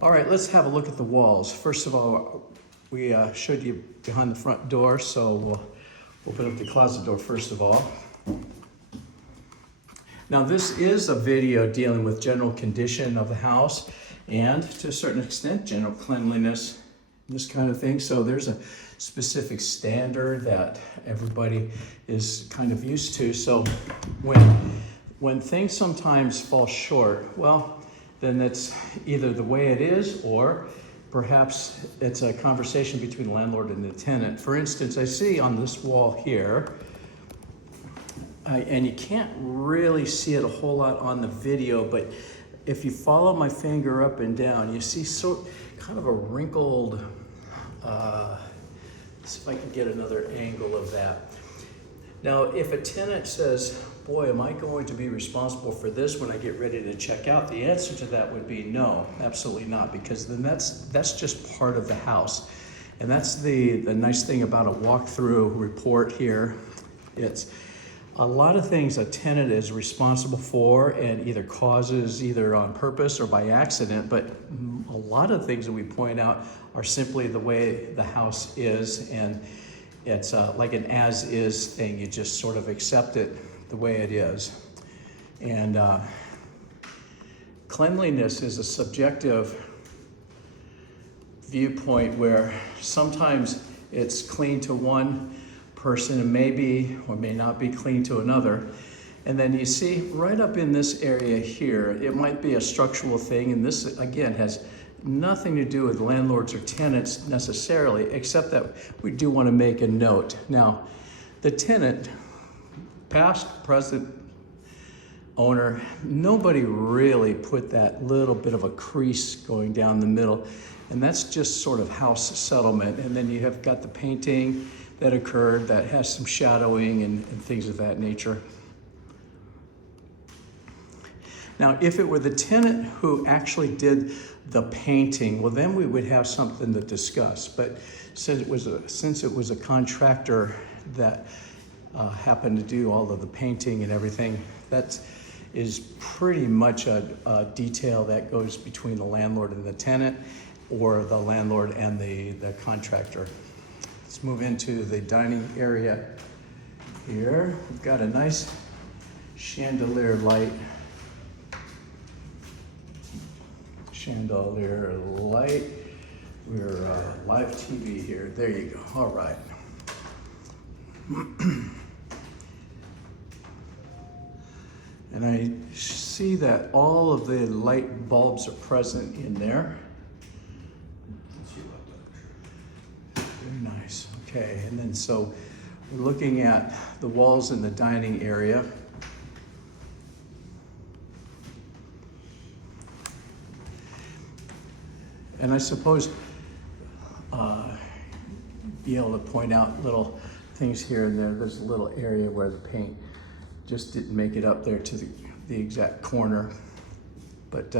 All right, let's have a look at the walls. First of all, we showed you behind the front door, so we'll open up the closet door first of all. Now this is a video dealing with general condition of the house and to a certain extent general cleanliness, this kind of thing. So there's a specific standard that everybody is kind of used to. So when things sometimes fall short, well, then it's either the way it is or perhaps it's a conversation between the landlord and the tenant. For instance, I see on this wall here, and you can't really see it a whole lot on the video, but if you follow my finger up and down, you see kind of a wrinkled, let's see if I can get another angle of that. Now, if a tenant says, boy, am I going to be responsible for this when I get ready to check out? The answer to that would be no, absolutely not, because then that's just part of the house. And that's the nice thing about a walkthrough report here. It's a lot of things a tenant is responsible for and either causes either on purpose or by accident, but a lot of things that we point out are simply the way the house is, and it's like an as-is thing. You just sort of accept it the way it is. And cleanliness is a subjective viewpoint where sometimes it's clean to one person and maybe or may not be clean to another. And then you see right up in this area here, it might be a structural thing, and this again has nothing to do with landlords or tenants necessarily, except that we do want to make a note. Now, the tenant, past, present, owner, nobody really put that little bit of a crease going down the middle, and that's just sort of house settlement. And then you have got the painting that occurred that has some shadowing and things of that nature. Now, if it were the tenant who actually did the painting, well, then we would have something to discuss. But since it was a contractor that happened to do all of the painting and everything, that is pretty much a detail that goes between the landlord and the tenant, or the landlord and the contractor. Let's move into the dining area here. We've got a nice chandelier light. Chandelier light. We're live TV here. There you go. All right. And I see that all of the light bulbs are present in there. Very nice. Okay, and then so we're looking at the walls in the dining area. And I suppose be able to point out little things here and there. There's a little area where the paint just didn't make it up there to the exact corner. But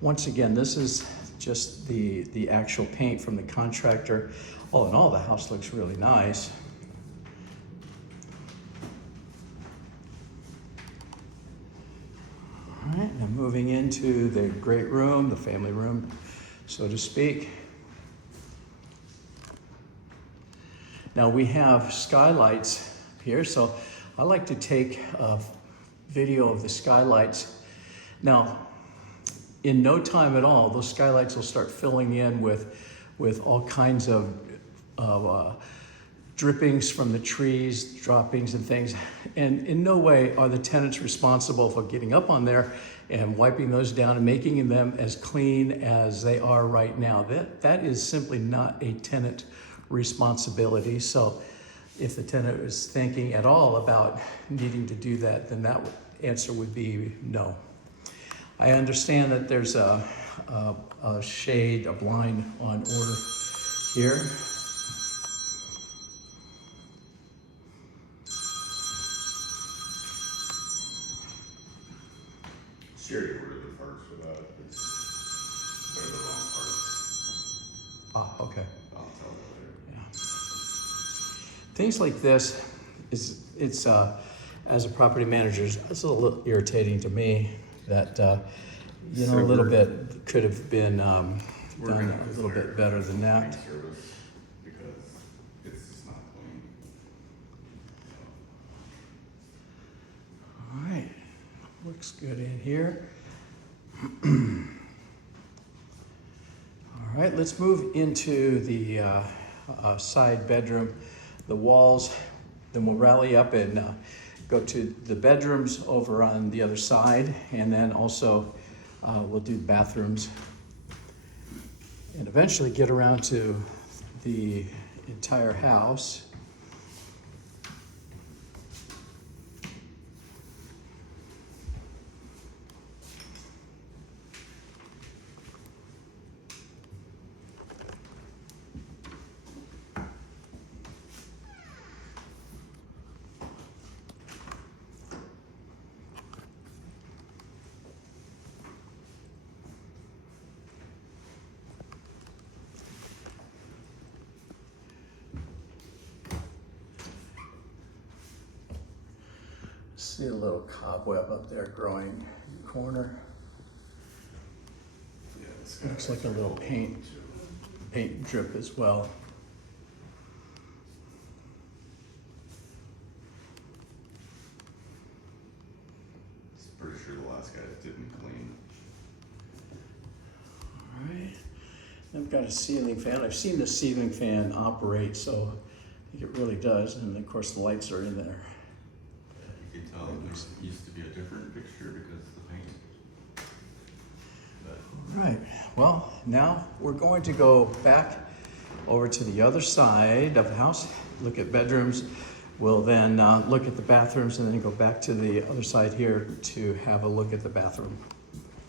once again, this is just the actual paint from the contractor. All in all, the house looks really nice. All right, now moving into the great room, the family room, so to speak. Now we have skylights here, so I like to take a video of the skylights. Now, in no time at all, those skylights will start filling in with all kinds of drippings from the trees, droppings and things. And in no way are the tenants responsible for getting up on there and wiping those down and making them as clean as they are right now. That is simply not a tenant responsibility. So if the tenant is thinking at all about needing to do that, then that answer would be no. I understand that there's a shade, a blind on order here. Sherry ordered the parts for that. They're the wrong parts. Oh, okay. I'll tell you later. Yeah. Things like this it's as a property manager, it's a little irritating to me that You know, a little bit could have been done a little bit better than that. Service because it's just not clean. All right, looks good in here. All right, let's move into the side bedroom, the walls. Then we'll rally up and go to the bedrooms over on the other side, and then also we'll do bathrooms, and eventually get around to the entire house. See a little cobweb up there growing in the corner. Yeah, it's Looks like a little paint drip as well. pretty sure the last guys didn't clean. All right. I've got a ceiling fan. I've seen the ceiling fan operate, so I think it really does. And of course the lights are in there. You can tell there used to be a different picture because of the paint. But Right, well, now we're going to go back over to the other side of the house, look at bedrooms. We'll then look at the bathrooms and then go back to the other side here to have a look at the bathroom.